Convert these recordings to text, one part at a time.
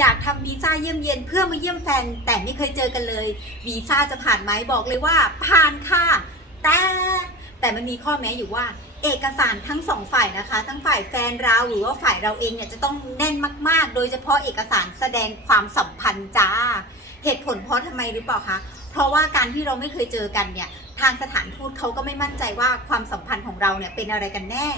อยากทำวีซ่าเยี่ยมเยียนเพื่อมาเยี่ยมแฟน แต่ไม่เคยเจอกันเลยวีซ่าจะผ่านไหมบอกเลยว่า ผ่านค่ะ แต่แต่มันมีข้อแม้อยู่ว่า เอกสารทั้งสองฝ่ายนะคะ ทั้งฝ่ายแฟนเราหรือว่าฝ่ายเราเองเนี่ยจะต้องแน่นมาก ๆ โดยเฉพาะเอกสารแสดงความสัมพันธ์จ้า เหตุผลเพราะทำไมหรือเปล่าคะเพราะว่าการที่เราไม่เคยเจอกันเนี่ยทางสถานทูตเขาก็ไม่มั่นใจว่าความสัมพันธ์ของเราเนี่ยเป็นอะไรกันแน่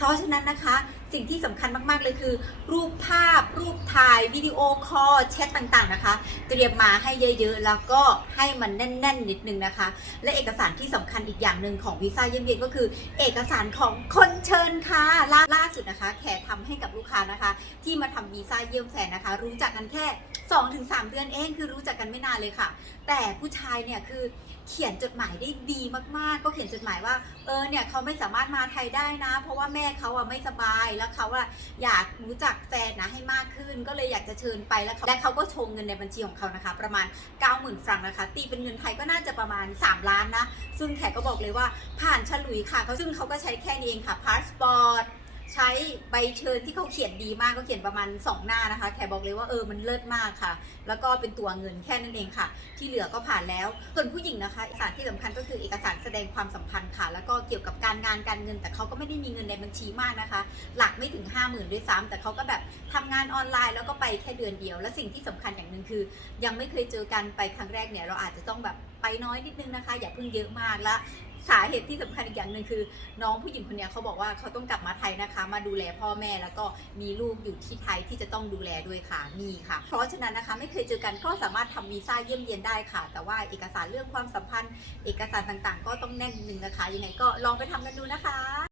เพราะฉะนั้นนะคะสิ่งที่สำคัญมากๆเลยคือ รูปภาพ รูปถ่ายวิดีโอคอลแชทต่างๆนะคะ เตรียมมาให้เยอะๆ แล้วก็ให้มันแน่นๆ นิดนึงนะคะ และเอกสารที่สำคัญอีกอย่างหนึ่งของวีซ่าเยี่ยมเยียนก็คือ เอกสารของคนเชิญค่ะล่าล่าสุดนะคะ แขทำให้กับลูกค้านะคะ ที่มาทำวีซ่าเยี่ยมแฟนนะคะ รู้จักกันแค่2-3 เดือนเองคือรู้จักกันไม่นานเลยค่ะ แต่ผู้ชายเนี่ยคือ เขียนจดหมายได้ดีมากๆ ก็เขียนจดหมายว่า เออเนี่ยเขาไม่สามารถมาไทยได้นะ เพราะว่าแม่เขาอะไม่สบายแล้วเขาอะอยากรู้จักแฟนนะให้มากขึ้น ก็เลยอยากจะเชิญไปแล้วเขาและเขาก็โชว์เงินในบัญชีของเขานะคะ ประมาณ 90,000 ฟรังนะคะ ตีเป็นเงินไทยก็น่าจะประมาณ 3 ล้านนะ ซึ่งแขกก็บอกเลยว่าผ่านฉลุยค่ะเขาซึ่งเขาก็ใช้แค่นี้เองค่ะพาสปอร์ต ใช้ใบเชิญที่เขาเขียนดีมากก็เขียนประมาณ 2 หน้านะคะแขกบอกเลยว่าเออมันเลิศมากค่ะ แล้วก็เป็นตัวเงินแค่นั้นเองค่ะ ที่เหลือก็ผ่านแล้ว ส่วนผู้หญิงนะคะเอกสารที่สำคัญก็คือเอกสารแสดงความสัมพันธ์ค่ะ แล้วก็เกี่ยวกับการงานการเงิน แต่เขาก็ไม่ได้มีเงินในบัญชีมากนะคะ หลักไม่ถึง 5 0,000ด้วยซ้ำแต่เขาก็แบบทำงานออนไลน์แล้วก็ไปแค่เดือนเดียว และสิ่งที่สำคัญอย่างหนึ่งคือ ยังไม่เคยเจอกันไปครั้งแรกเนี่ยเราอาจจะต้องแบบไปน้อยนิดนึงนะคะ อย่าเพิ่งเยอะมากและ สาเหตุที่สำคัญอีกอย่างหนึ่งคือ น้องผู้หญิงคนนี้เขาบอกว่าเขาต้องกลับมาไทยนะคะ มาดูแลพ่อแม่แล้วก็มีลูกอยู่ที่ไทยที่จะต้องดูแลด้วยค่ะมีค่ะ เพราะฉะนั้นนะคะไม่เคยเจอกันก็สามารถทำวีซ่าเยี่ยมเยียนได้ค่ะ แต่ว่าเอกสารเรื่องความสัมพันธ์ เอกสารต่างๆ ก็ต้องแน่นหนึ่งนะคะ ยังไงก็ลองไปทำกันดูนะคะ